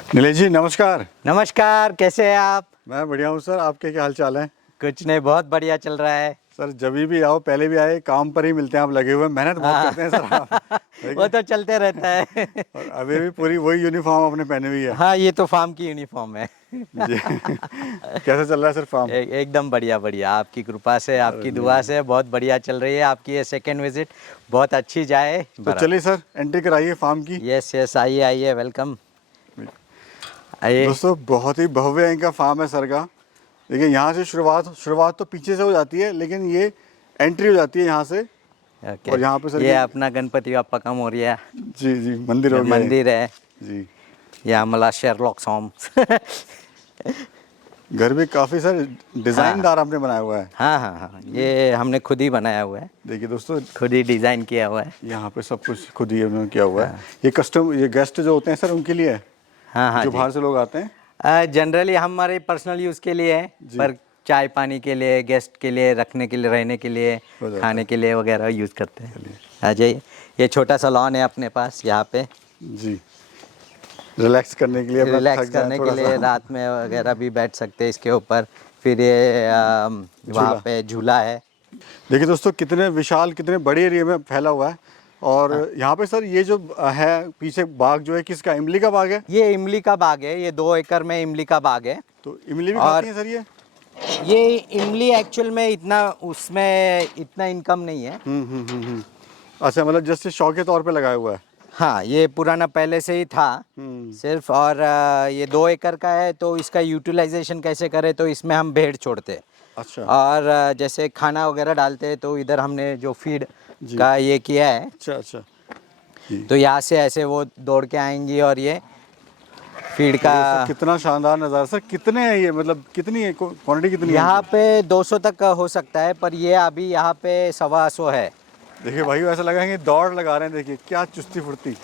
नीलेश जी नमस्कार। नमस्कार, कैसे हैं आप? मैं बढ़िया हूँ सर, आपके क्या हाल चाल है? कुछ नहीं, बहुत बढ़िया चल रहा है। सर जब भी आओ, पहले भी आए, काम पर ही मिलते हैं आप, लगे हुए हैं, मेहनत बहुत करते हैं सर आप। ठीक वो है। तो चलते रहता है। और अभी भी पूरी वही यूनिफॉर्म आपने पहनी हुई है। हाँ, ये तो फार्म की यूनिफॉर्म है। जी। कैसा चल रहा है सर फार्म? एकदम बढ़िया बढ़िया, आपकी कृपा से, अरे आपकी दुआ से बहुत बढ़िया चल रही है। आपकी ये सेकेंड विजिट बहुत अच्छी जाए। तो चलिए सर एंट्री कराइए फार्म की। यस यस, आइए आइए, वेलकम आइए। दोस्तों बहुत ही भव्य इनका फार्म है सर का। देखिए यहाँ से शुरुआत तो पीछे से हो जाती है, लेकिन ये एंट्री हो जाती है यहाँ से। ओके, और यहाँ पे सर ये अपना गणपति बाप्पा का मोरिया जी जी मंदिर हो गया है। मंदिर है। जी। ये हमारा शेरलॉक होम्स। घर भी काफ़ी सर डिज़ाइनदार आपने बनाया हुआ है। हाँ हाँ हाँ, ये हमने खुद ही बनाया हुआ है, देखिए दोस्तों खुद ही डिज़ाइन किया हुआ है। यहाँ पे सब कुछ खुद ही उन्होंने किया हुआ है। ये गेस्ट जो होते हैं सर उनके लिए है, हाँ हाँ जो जी। बाहर से लोग आते हैं। जनरली हमारे पर्सनल यूज़ के लिए है, पर चाय पानी के लिए, गेस्ट के लिए, रखने के लिए, रहने के लिए, हो जाता खाने के लिए वगैरह यूज़ करते हैं। आ जाइए, ये छोटा सा लॉन है अपने पास, यहाँ पे जी। रिलैक्स करने के लिए, अपना रिलैक्स थक जाए करने के थोड़ा लिए सा। रात में वगैरह भी बैठ सकते हैं इसके ऊपर। फिर ये वहाँ पे झूला है। देखिए दोस्तों कितने विशाल, कितने बड़े एरिया में फैला हुआ है। और यहाँ पे सर ये जो है पीछे बाग जो है, किसका, इमली का बाग है? ये इमली का बाग है, ये 2 एकड़ में इमली का बाग है। तो इमली भी और खाती हैं सर ये? ये इमली एक्चुअल में इतना, उसमें इतना इनकम नहीं है। अच्छा, मतलब जस्ट शौक के तौर पे लगाया हुआ है। हाँ, ये पुराना पहले से ही था सिर्फ। और ये 2 एकड़ का है, तो इसका यूटिलाइजेशन कैसे करें, तो इसमें हम भेड़ छोड़ते हैं। अच्छा और जैसे खाना वगैरह डालते हैं, तो इधर हमने जो फीड का ये किया है, अच्छा अच्छा जी। तो यहाँ से ऐसे वो दौड़ के आएंगी और ये फीड का। सर कितना शानदार नज़ारा सर। कितने है ये, मतलब कितनी है, क्वांटिटी कितनी है? यहाँ पे 200 तक हो सकता है, पर ये अभी यहाँ पे 125 है। देखिए भाई ऐसा लगा कि दौड़ लगा रहे हैं, देखिए क्या चुस्ती फुर्ती।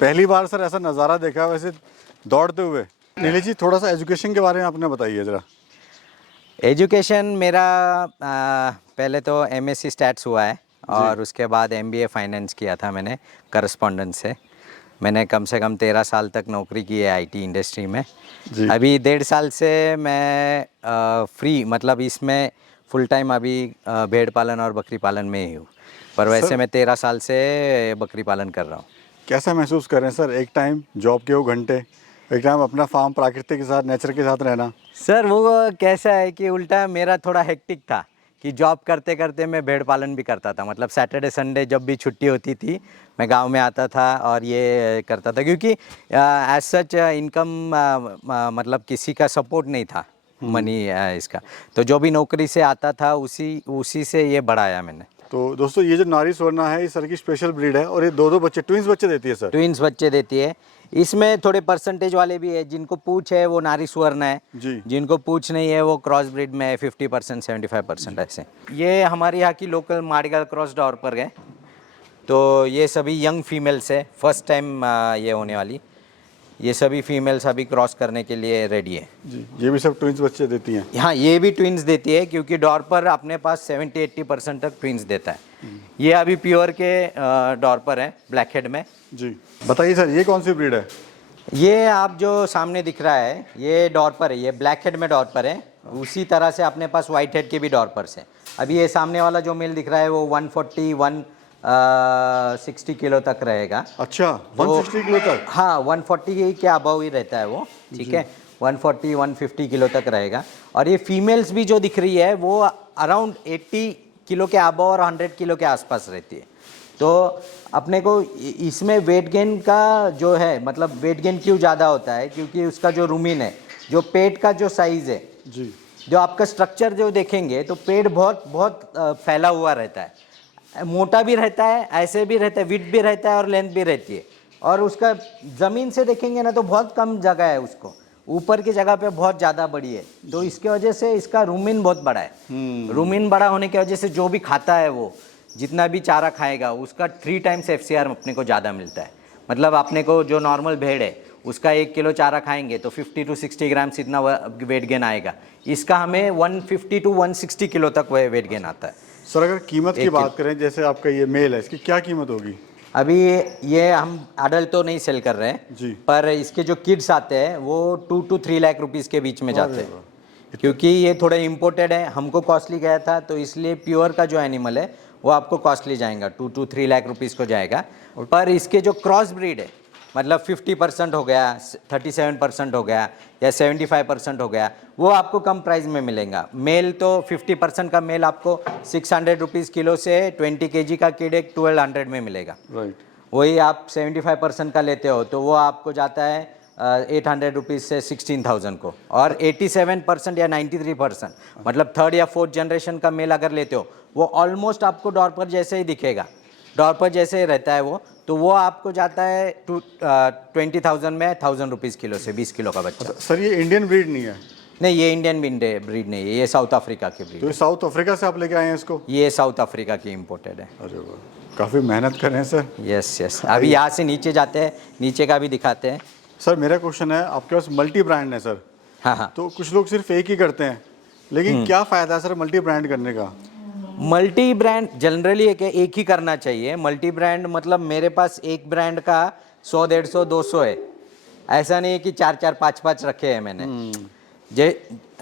पहली बार सर ऐसा नज़ारा देखा वैसे दौड़ते हुए। नीलेश जी थोड़ा सा एजुकेशन के बारे में आपने बताइए ज़रा। एजुकेशन मेरा पहले तो एमएससी स्टैट्स हुआ है, और उसके बाद एमबीए फाइनेंस किया था मैंने करस्पॉन्डेंस से। मैंने कम से कम 13 साल तक नौकरी की है आईटी इंडस्ट्री में। अभी 1.5 साल से मैं फ्री, मतलब इसमें फुल टाइम अभी भेड़ पालन और बकरी पालन में ही हूँ। पर वैसे मैं 13 साल से बकरी पालन कर रहा हूँ। कैसा महसूस कर रहे हैं सर, एक टाइम जॉब के वो घंटे, एक टाइम अपना फार्म प्रकृति के साथ, नेचर के साथ रहना? सर वो कैसा है कि उल्टा मेरा थोड़ा हेक्टिक था, कि जॉब करते करते मैं भेड़ पालन भी करता था। मतलब सैटरडे संडे जब भी छुट्टी होती थी, मैं गांव में आता था और ये करता था, क्योंकि एज सच इनकम मतलब किसी का सपोर्ट नहीं था मनी इसका। तो जो भी नौकरी से आता था उसी से ये बढ़ाया मैंने। तो दोस्तों ये जो नारी स्वर्णा है, ये सर की स्पेशल ब्रीड है, और ये 2 बच्चे, ट्विंस बच्चे देती है सर। ट्विंस बच्चे देती है। इसमें थोड़े परसेंटेज वाले भी है, जिनको पूछ है वो नारी स्वर्ण है जी। जिनको पूछ नहीं है वो क्रॉस ब्रीड में है, 50% 75% ऐसे। ये हमारे यहाँ की लोकल माड़ीगल क्रॉस डॉर्पर है। तो ये सभी यंग फीमेल्स है, फर्स्ट टाइम ये होने वाली। ये सभी फीमेल्स अभी क्रॉस करने के लिए रेडी है जी। ये भी सब ट्विंस बच्चे देती हैं? हाँ, ये भी ट्विंस देती है, क्योंकि डॉर्पर अपने पास 70-80% तक ट्विंस देता है। ये अभी प्योर के डॉर्पर है, ब्लैक हेड में। जी। बताइए सर ये कौन सी ब्रीड है? ये आप जो सामने दिख रहा है ये डॉर्पर है, ये ब्लैक हेड में डॉर्पर है। उसी तरह से अपने पास वाइट हेड के भी डॉर्पर्स हैं। अभी ये सामने वाला जो मेल दिख रहा है वो 140-160 किलो तक रहेगा। अच्छा 160 किलो तक? हाँ, 140 के अबव ही रहता है वो, ठीक है। 140-150 किलो तक रहेगा। और ये फीमेल्स भी जो दिख रही है वो अराउंड 80 किलो के अबव और 100 किलो के आसपास रहती है। तो अपने को इसमें वेट गेन का जो है, मतलब वेट गेन क्यों ज़्यादा होता है, क्योंकि उसका जो रूमिन है, जो पेट का जो साइज़ है जी, जो आपका स्ट्रक्चर जो देखेंगे तो पेट बहुत बहुत फैला हुआ रहता है, मोटा भी रहता है, ऐसे भी रहता है, विड्थ भी रहता है और लेंथ भी रहती है। और उसका ज़मीन से देखेंगे ना तो बहुत कम जगह है, उसको ऊपर की जगह पे बहुत ज़्यादा बड़ी है। तो इसके वजह से इसका रूमिन बहुत बड़ा है। रूमिन बड़ा होने की वजह से जो भी खाता है वो जितना भी चारा खाएगा उसका 3 टाइम्स FCR अपने को ज़्यादा मिलता है। मतलब अपने को जो नॉर्मल भेड़ है उसका 1 किलो चारा खाएंगे तो 50 to 60 ग्राम्स इतना वेट गेन आएगा। इसका हमें 150 to 160 किलो तक वेट गेन आता है। सर अगर कीमत की बात करें, जैसे आपका ये मेल है, इसकी क्या कीमत होगी? अभी ये हम अडल्ट तो नहीं सेल कर रहे हैं जी। पर इसके जो किड्स आते हैं वो 2 to 3 लाख रुपीस के बीच में जाते हैं, क्योंकि ये थोड़ा इम्पोर्टेड है, हमको कॉस्टली गया था, तो इसलिए प्योर का जो एनिमल है वो आपको कॉस्टली जाएगा, 2 to 3 लाख रुपीस को जाएगा। पर इसके जो क्रॉस ब्रीड है, मतलब 50% हो गया, 37% हो गया या 75% हो गया, वो आपको कम प्राइस में मिलेगा। मेल तो 50% का मेल आपको 600 रुपीज़ किलो से 20 kg का किड एक 1200 में मिलेगा। राइट। वही आप 75% का लेते हो तो वो आपको जाता है 800 रुपीज़ से 16,000 को। और 87% या 93% मतलब थर्ड या फोर्थ जनरेशन का मेल अगर लेते हो वो ऑलमोस्ट आपको डॉर्पर जैसे ही दिखेगा, डॉर्पर जैसे ही रहता है वो, तो वो आपको जाता है 20,000 में 1,000 रुपीज़ किलो से 20 किलो का बच्चा। सर ये इंडियन ब्रीड नहीं है? नहीं, ये इंडियन ब्रीड नहीं है, ये साउथ अफ्रीका की ब्रीड तो ये साउथ अफ्रीका से आप लेके आए हैं इसको? ये साउथ अफ्रीका की इम्पोर्टेड है। अरे वाह, काफ़ी मेहनत कर रहे हैं सर। यस, अभी यहाँ से नीचे जाते हैं, नीचे का भी दिखाते हैं। सर मेरा क्वेश्चन है, आपके पास मल्टी ब्रांड है सर, हाँ, तो कुछ लोग सिर्फ एक ही करते हैं, लेकिन क्या फ़ायदा है सर मल्टी ब्रांड करने का? मल्टी ब्रांड जनरली एक ही करना चाहिए। मल्टी ब्रांड मतलब मेरे पास एक ब्रांड का 100, 150, 200 है, ऐसा नहीं है कि 4, 4, 5, 5 रखे हैं मैंने।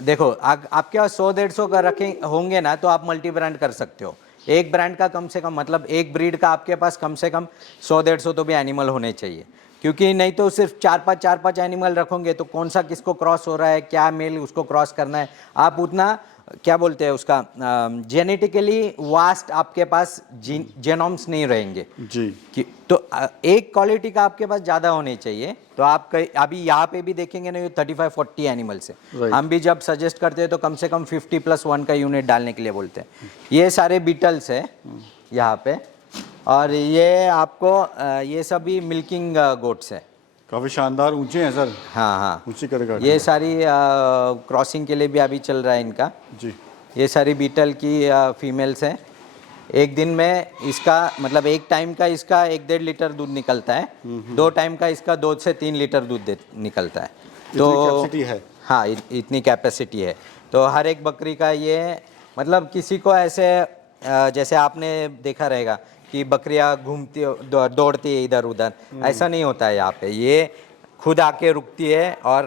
देखो आपके पास 100, 150 का रखे होंगे ना तो आप मल्टी ब्रांड कर सकते हो। एक ब्रांड का कम से कम मतलब एक ब्रीड का आपके पास कम से कम 100, 150 तो भी एनिमल होने चाहिए, क्योंकि नहीं तो सिर्फ 4-5 एनिमल रखोगे तो कौन सा किसको क्रॉस हो रहा है, क्या मेल उसको क्रॉस करना है, आप उतना क्या बोलते हैं उसका जेनेटिकली वास्ट आपके पास जेनोम्स नहीं रहेंगे जी। कि तो एक क्वालिटी का आपके पास ज़्यादा होने चाहिए। तो आप अभी यहाँ पे भी देखेंगे ना, ये 35-40 एनिमल्स है। Right. हम भी जब सजेस्ट करते हैं तो कम से कम 50+1 का यूनिट डालने के लिए बोलते हैं। ये सारे बीटल्स है यहाँ पे, और ये आपको ये सभी मिल्किंग गोट्स है। काफ़ी शानदार ऊंचे हैं सर। हाँ, ऊंची कर ये सारी क्रॉसिंग के लिए भी अभी चल रहा है इनका। जी। ये सारी बीटल की फीमेल्स हैं। एक दिन में इसका मतलब एक टाइम का इसका 1-1.5 लीटर दूध निकलता है, 2 टाइम का इसका 2 से 3 लीटर दूध निकलता है। तो कैपेसिटी है? हाँ, इतनी कैपेसिटी है। तो हर एक बकरी का ये मतलब किसी को ऐसे जैसे आपने देखा रहेगा कि बकरियां घूमती दौड़ती है इधर उधर, ऐसा नहीं होता है यहाँ पे। ये खुद आके रुकती है और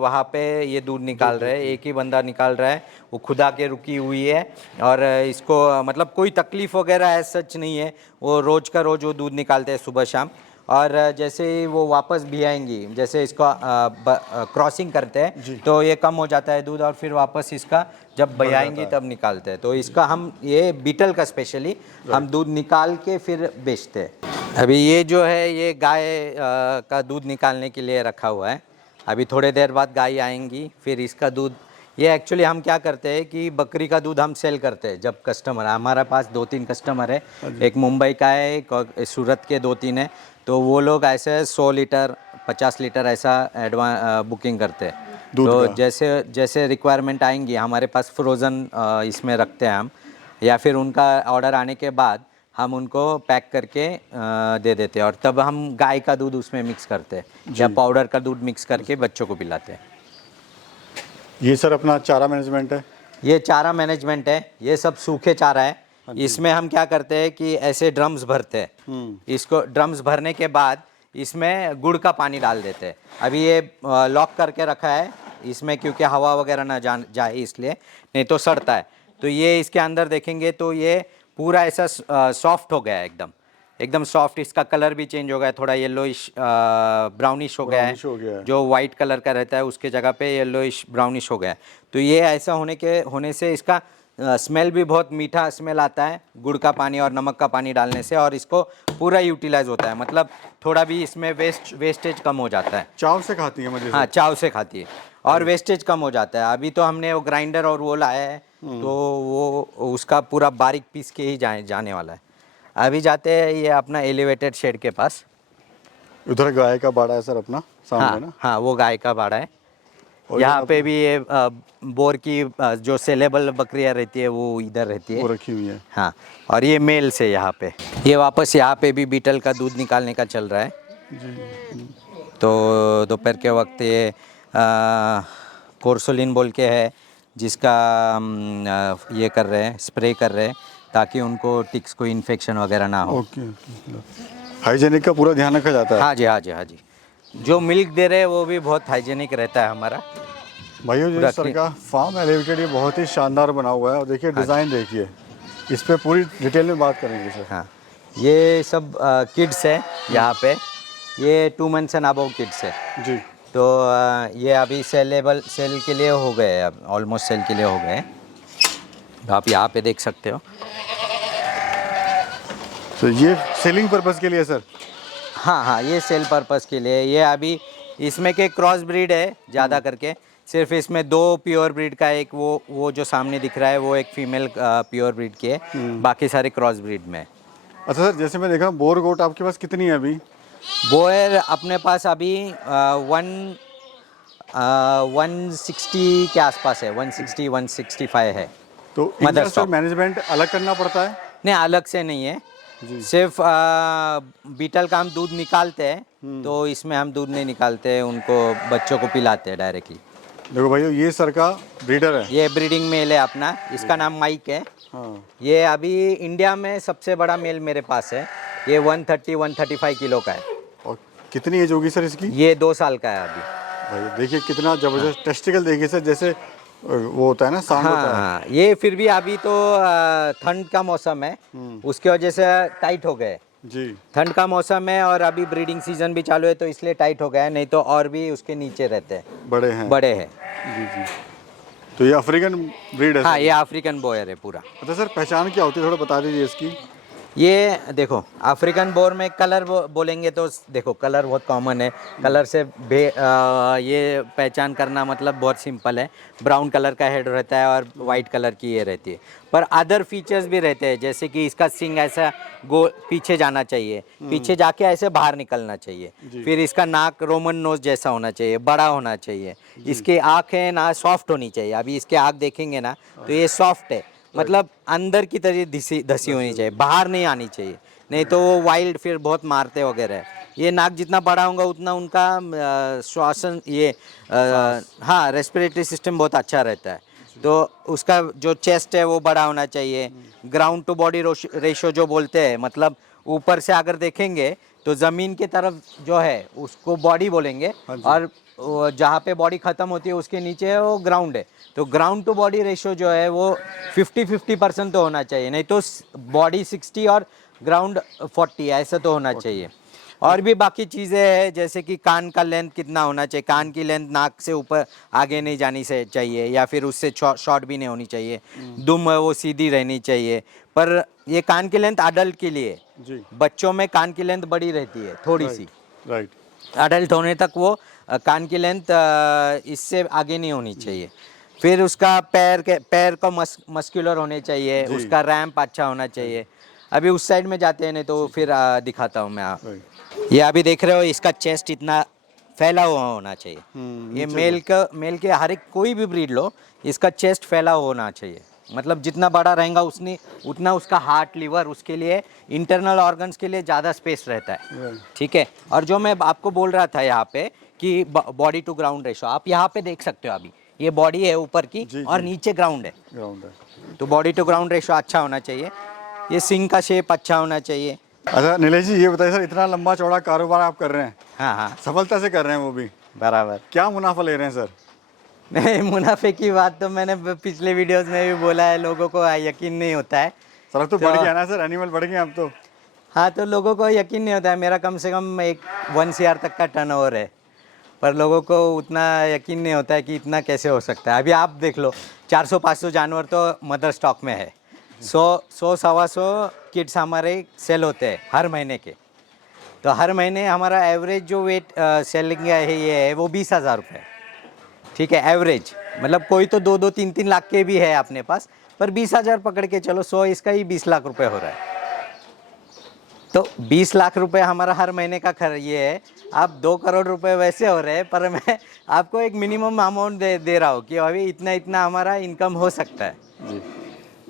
वहाँ पे ये दूध निकाल रहे हैं, एक ही बंदा निकाल रहा है, वो खुद आके रुकी हुई है। और इसको मतलब कोई तकलीफ़ वगैरह ऐसा सच नहीं है, वो रोज़ का रोज़ वो दूध निकालते हैं सुबह शाम। और जैसे ही वो वापस भी आएंगी, जैसे इसका क्रॉसिंग करते हैं तो ये कम हो जाता है दूध, और फिर वापस इसका जब बयाएंगी तब निकालते हैं। तो इसका हम ये बीटल का स्पेशली हम दूध निकाल के फिर बेचते हैं। अभी ये जो है ये गाय का दूध निकालने के लिए रखा हुआ है। अभी थोड़े देर बाद गाय आएंगी, फिर इसका दूध, ये एक्चुअली हम क्या करते हैं कि बकरी का दूध हम सेल करते हैं जब कस्टमर, हमारे पास 2-3 कस्टमर है, एक मुंबई का है, एक सूरत के 2-3 है, तो वो लोग ऐसे 100 लीटर 50 लीटर ऐसा एडवांस बुकिंग करते हैं। तो जैसे जैसे रिक्वायरमेंट आएंगी हमारे पास फ्रोज़न इसमें रखते हैं हम, या फिर उनका ऑर्डर आने के बाद हम उनको पैक करके दे देते हैं, और तब हम गाय का दूध उसमें मिक्स करते हैं या पाउडर का दूध मिक्स करके बच्चों को पिलाते हैं। ये सर अपना चारा मैनेजमेंट है? ये चारा मैनेजमेंट है, ये सब सूखे चारा है। इसमें हम क्या करते हैं कि ऐसे ड्रम्स भरते हैं, इसको ड्रम्स भरने के बाद इसमें गुड़ का पानी डाल देते हैं। अभी ये लॉक करके रखा है इसमें, क्योंकि हवा वगैरह ना जाए इसलिए, नहीं तो सड़ता है। तो ये इसके अंदर देखेंगे तो ये पूरा ऐसा सॉफ्ट हो गया है, एकदम सॉफ्ट। इसका कलर भी चेंज हो गया है, थोड़ा येलोइश ब्राउनिश हो गया है, जो वाइट कलर का रहता है उसके जगह पे येलोइश ब्राउनिश हो गया है। तो ये ऐसा होने से इसका स्मेल भी बहुत मीठा स्मेल आता है, गुड़ का पानी और नमक का पानी डालने से, और इसको पूरा यूटिलाइज होता है, मतलब थोड़ा भी इसमें वेस्टेज कम हो जाता है। चाव से खाती है मुझे? हाँ, चाव से खाती है और वेस्टेज कम हो जाता है। अभी तो हमने वो ग्राइंडर और वो लाया है, तो वो उसका पूरा बारीक पीस के ही जाने वाला है। अभी जाते हैं ये अपना एलिवेटेड शेड के पास। उधर गाय का बाड़ा है सर अपना सामने ना? हाँ, वो गाय का बाड़ा है। यहाँ पे भी ये बोर की जो सेलेबल बकरियाँ रहती है वो इधर रहती है, वो रखी हुई है। हाँ, और ये मेल से यहाँ पे, ये वापस यहाँ पे भी बीटल का दूध निकालने का चल रहा है जी। तो दोपहर के वक्त ये कोर्सोलिन बोल के है, जिसका ये कर रहे हैं, स्प्रे कर रहे हैं, ताकि उनको टिक्स को इन्फेक्शन वगैरह ना हो। ओके। हाइजेनिक का पूरा ध्यान रखा जाता है। हाँ जी, हाँ जी, हाँ जी। जो मिल्क दे रहे हैं वो भी बहुत हाइजेनिक रहता है हमारा। भाइयों पूरा ये सर का फार्म एलिवेटेड ये बहुत ही शानदार बना हुआ है और देखिए डिज़ाइन देखिए, इस पे पूरी डिटेल में बात करेंगे सर। हाँ, ये सब किड्स है यहाँ पे। ये 2 मंथ्स एंड अबव किड्स है। जी। तो ये अभी सेल के लिए हो गए, अब ऑलमोस्ट सेल के लिए हो गए। तो आप यहाँ पे देख सकते हो। तो ये सेलिंग पर्पज़ के लिए सर। हाँ हाँ, ये सेल पर्पस के लिए। ये अभी इसमें के क्रॉस ब्रीड है ज़्यादा करके। सिर्फ इसमें 2 प्योर ब्रीड का, एक वो जो सामने दिख रहा है वो एक फीमेल प्योर ब्रीड की है, बाकी सारे क्रॉस ब्रीड में। अच्छा सर, जैसे मैं देख रहा हूँ बोर गोट आपके पास कितनी है अभी? बोयर अपने पास अभी 160 के आसपास है, 160 165 है। तो मदर इनका सर स्टॉक मैनेजमेंट अलग करना पड़ता है? नहीं, अलग से नहीं है। सिर्फ बीटल का हम दूध निकालते हैं, तो इसमें हम दूध नहीं निकालते, उनको बच्चों को पिलाते हैं डायरेक्टली। देखो भाइयों ये सर का ब्रीडर है। ये ब्रीडिंग मेल है अपना, इसका नाम माइक है। हाँ। ये अभी इंडिया में सबसे बड़ा मेल मेरे पास है। ये 130-135 किलो का है। और कितनी एज होगी सर इसकी? ये 2 साल का है अभी। भाई देखिए कितना ज़बरदस्त टेस्टिकल देखिए सर, जैसे वो होता है ना सांड होता है। हाँ, ये फिर भी अभी तो ठंड का मौसम है, उसकी वजह से टाइट हो गए। जी। ठंड का मौसम है और अभी ब्रीडिंग सीजन भी चालू है, तो इसलिए टाइट हो गया है, नहीं तो और भी उसके नीचे रहते हैं। बड़े हैं। जी जी। तो ये अफ्रीकन ब्रीड है हाँ, सर? ये अफ्रीकन बोयर है पूरा। अच्छा सर, पहचान क्या होती है थोड़ा बता दीजिए इसकी। ये देखो, अफ्रीकन बोर में कलर बोलेंगे तो देखो कलर बहुत कॉमन है। कलर से ये पहचान करना मतलब बहुत सिंपल है। ब्राउन कलर का हेड रहता है और वाइट कलर की ये रहती है, पर अदर फीचर्स भी रहते हैं, जैसे कि इसका सिंग ऐसा पीछे जाना चाहिए, पीछे जाके ऐसे बाहर निकलना चाहिए। फिर इसका नाक रोमन नोज जैसा होना चाहिए, बड़ा होना चाहिए। इसकी आँखें ना सॉफ्ट होनी चाहिए। अभी इसके आँख देखेंगे ना तो ये सॉफ्ट है, मतलब अंदर की तरह धसी होनी चाहिए, बाहर नहीं आनी चाहिए, नहीं तो वो वाइल्ड फिर बहुत मारते वगैरह है। ये नाक जितना बड़ा होगा उतना उनका श्वासन हाँ, रेस्पिरेटरी सिस्टम बहुत अच्छा रहता है। तो उसका जो चेस्ट है वो बड़ा होना चाहिए। ग्राउंड टू बॉडी रेशो जो बोलते हैं, मतलब ऊपर से अगर देखेंगे तो ज़मीन की तरफ जो है उसको बॉडी बोलेंगे, और जहाँ पे बॉडी ख़त्म होती है उसके नीचे वो ग्राउंड है। तो ग्राउंड टू बॉडी रेशो जो है वो 50-50% तो होना चाहिए, नहीं तो बॉडी 60 और ग्राउंड 40 ऐसा तो होना चाहिए। और भी बाकी चीज़ें हैं, जैसे कि कान का लेंथ कितना होना चाहिए। कान की लेंथ नाक से ऊपर आगे नहीं जानी से चाहिए, या फिर उससे शॉर्ट भी नहीं होनी चाहिए। दुम है वो सीधी रहनी चाहिए। पर ये कान की लेंथ अडल्ट के लिए, बच्चों में कान की लेंथ बड़ी रहती है थोड़ी सी। राइट। अडल्ट होने तक वो कान की लेंथ इससे आगे नहीं होनी चाहिए। फिर उसका पैर का मस्कुलर होने चाहिए, उसका रैम्प अच्छा होना चाहिए। अभी उस साइड में जाते हैं, नहीं तो फिर दिखाता हूँ मैं। आप ये अभी देख रहे हो, इसका चेस्ट इतना फैला हुआ होना चाहिए। ये मेल के हर एक कोई भी ब्रीड लो, इसका चेस्ट फैला होना चाहिए। मतलब जितना बड़ा रहेगा उतना उसका हार्ट, लिवर, उसके लिए इंटरनल ऑर्गन्स के लिए ज़्यादा स्पेस रहता है। ठीक है। और जो मैं आपको बोल रहा था यहाँ पे कि बॉडी टू ग्राउंड रेशो, आप यहाँ पे देख सकते हो। अभी ये बॉडी है ऊपर की और नीचे ग्राउंड है, तो बॉडी टू ग्राउंड रेशो अच्छा होना चाहिए। ये सिंग का शेप अच्छा होना चाहिए। अच्छा नीलेश जी, ये बताइए सर, इतना लंबा चौड़ा कारोबार आप कर रहे हैं, हाँ हाँ, सफलता से कर रहे हैं वो भी, बराबर। क्या मुनाफा ले रहे हैं सर? नहीं, मुनाफे की बात तो मैंने पिछले वीडियोस में भी बोला है, लोगों को यकीन नहीं होता है। सर अब तो बढ़ गया ना सर, एनिमल बढ़ गए अब तो। हाँ, तो लोगों को यकीन नहीं होता है। मेरा कम से कम 1 CR तक का टर्नओवर है, पर लोगों को उतना यकीन नहीं होता है कि इतना कैसे हो सकता है। अभी आप देख लो, 400-500 जानवर तो मदर स्टॉक में है। 100-125 किड्स हमारे सेल होते हैं हर महीने के। तो हर महीने हमारा एवरेज जो वेट सेलिंग है ये है वो 20,000 रुपये। ठीक है, एवरेज। मतलब कोई तो 2-2, 3-3 लाख के भी है अपने पास, पर 20,000 पकड़ के चलो, 100 इसका ही 20 लाख रुपए हो रहा है। तो 20 लाख रुपए हमारा हर महीने का ये है। आप 2 करोड़ रुपए वैसे हो रहे हैं, पर मैं आपको एक मिनिमम अमाउंट दे रहा हूँ कि अभी इतना हमारा इनकम हो सकता है। जी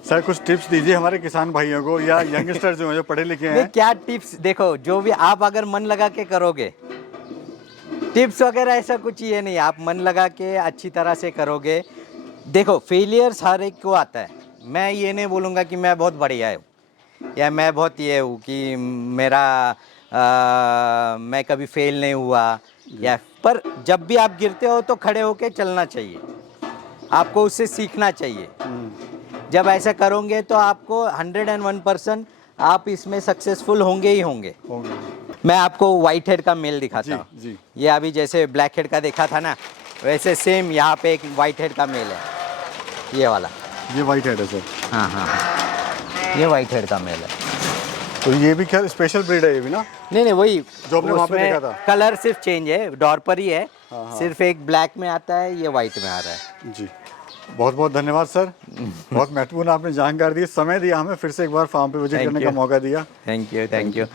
सर, कुछ टिप्स दीजिए हमारे किसान भाइयों को या यंगस्टर जो हैं, जो पढ़े लिखे हैं। क्या टिप्स? देखो, जो भी आप अगर मन लगा के करोगे, टिप्स वगैरह ऐसा कुछ ये नहीं। आप मन लगा के अच्छी तरह से करोगे। देखो, फेलियर्स हर एक को आता है। मैं ये नहीं बोलूँगा कि मैं बहुत बढ़िया हूँ या मैं बहुत ये हूँ कि मेरा मैं कभी फेल नहीं हुआ, या पर जब भी आप गिरते हो तो खड़े होके चलना चाहिए, आपको उससे सीखना चाहिए। जब ऐसा करोगे तो आपको 101% आप इसमें सक्सेसफुल होंगे ही होंगे। मैं आपको वाइट हेड का मेल दिखाता हूँ। जी। ये अभी जैसे ब्लैक हेड का देखा था ना, वैसे सेम यहाँ पे एक वाइट हेड का मेल है, ये वाला। ये वाइट हेड है सर। हाँ हाँ हाँ, ये वाइट हेड का मेल है। तो ये भी क्या स्पेशल ब्रीड है ये भी ना? नहीं वही जो आपने वहाँ पे उसमें देखा था। कलर सिर्फ चेंज है, डॉर पर ही है। हाँ। सिर्फ एक ब्लैक में आता है, ये वाइट में आ रहा है। जी, बहुत बहुत धन्यवाद सर। बहुत महत्वपूर्ण आपने जानकारी दी, समय दिया हमें, फिर से एक बार फार्म पे विजिट Thank करने का you. मौका दिया। Thank you.